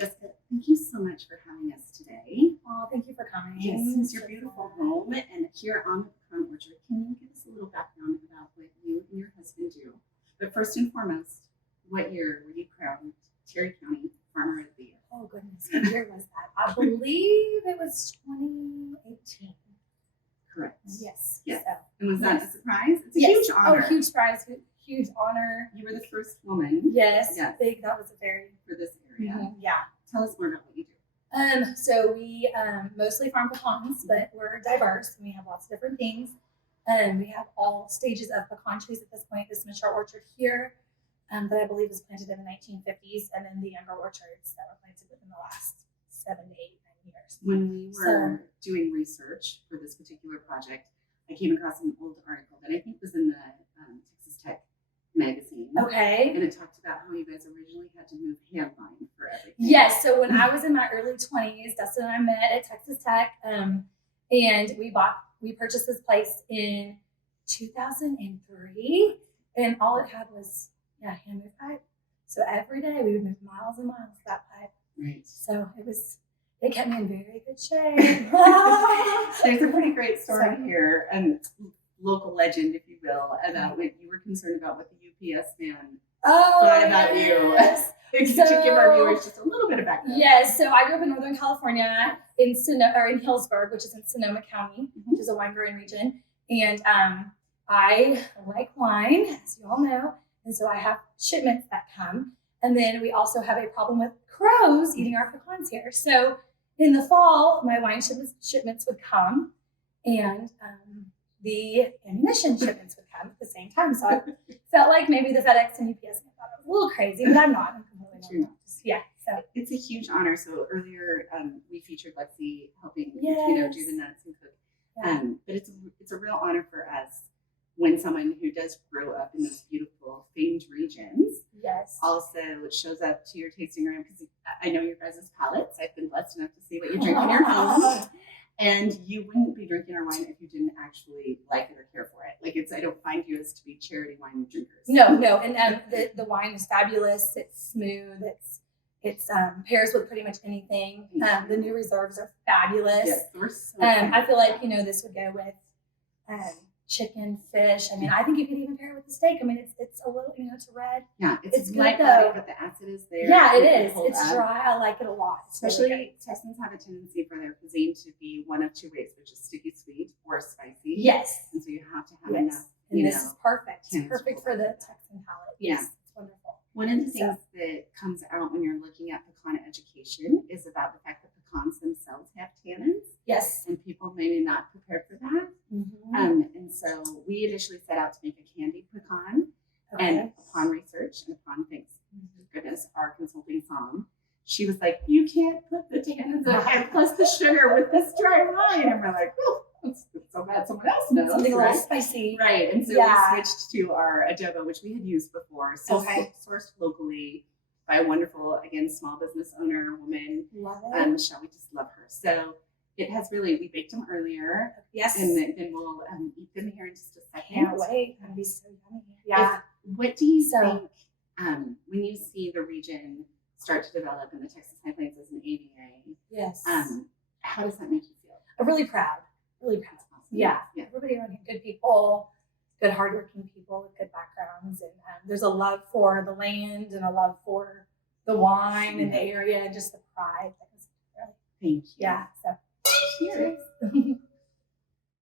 Jessica, thank you so much for having us today. Oh, thank you for coming. Yes, this is your beautiful home, and here on the Pecan Orchard, can you give us a little background about what you and your husband do? But first and foremost, what year were you crowned Terry County Farmer of the Year? Oh goodness, what year was that? I believe it was 2018. Correct. Yes. Yes. So, And was that a surprise? It's a yes. huge honor. Oh, huge prize, huge honor. You were the first woman. Yes. Yes. Big. That was a very For this area. yeah. Tell us more about what you do. So we mostly farm pecans, but we're diverse and we have lots of different things. We have all stages of pecan trees at this point. This mature orchard here that I believe was planted in the 1950s, and then the younger orchards that were planted within the last 7 to 8, 9 years. When we were doing research for this particular project, I came across an old article that I think was in the Texas Tech magazine. Okay. And it talked about how you guys originally had to move hand line for everything. Yes. So when I was in my early 20s, Dustin and I met at Texas Tech, and we purchased this place in 2003, and all it had was hand moved pipe. So every day we would move miles and miles of that pipe. Right. So it kept me in very good shape. There's a pretty great story here, local legend, if you will, about what you were concerned about what the UPS man thought about yes. you. Could you give our viewers just a little bit of background? Yes, so I grew up in Northern California in Hillsburg, which is in Sonoma County, which is a wine growing region. And I like wine, as you all know. And so I have shipments that come. And then we also have a problem with crows eating our pecans here. So in the fall, my wine shipments would come, and the ammunition shipments would come at the same time. So I felt like maybe the FedEx and UPS thought I was a little crazy, but I'm not. I'm completely normal. So it's a huge honor. So earlier we featured Lexi helping do the nuts and cook. But it's a real honor for us when someone who does grow up in those beautiful famed regions also shows up to your tasting room, because I know your guys' palates. I've been blessed enough to see what you drink in your home. And you wouldn't be drinking our wine if you didn't actually like it or care for it. I don't find you as to be charity wine drinkers. No. And the wine is fabulous. It's smooth. It's pairs with pretty much anything. The new reserves are fabulous. Yes, we're so I feel like this would go with chicken, fish. I mean, I think you could even pair it with the steak. I mean, it's a little, it's red. Yeah, it's good light though. body, but the acid is there. Yeah, it is. It's dry. I like it a lot. Especially Texans have a tendency for their cuisine to be one of two ways, which is sticky sweet or spicy. Yes. And so you have to have enough. And this is perfect. It's perfect for the Texan palate. Yes. It's wonderful. One of the things that comes out when you're looking at pecan education is about the fact that pecans themselves have tannins. Yes. And people maybe not prepared for that. Mm-hmm. And so we initially set out to make a candied pecan. And upon research and upon thanks goodness, our consulting mom, she was like, you can't put the tannins and plus the sugar with this dry wine. And we're like, oh, it's so bad someone else knows. Something a little spicy. Right. And so we switched to our adobo, which we had used before. So sourced locally by a wonderful, again, small business owner, woman. Love it. Michelle, we just love her. So it has we baked them earlier. Yes. And then we'll eat them here in just a second. Can't wait. It's going to be so yummy. Yeah. What do you think when you see the region start to develop in the Texas High Plains as an AVA? Yes. How does that make you feel? I'm really proud. Really proud. Awesome. Yeah. Everybody around here, good people, good hardworking people with good backgrounds, and there's a love for the land and a love for the wine and the area and just the pride. Thank you. Yeah. So cheers.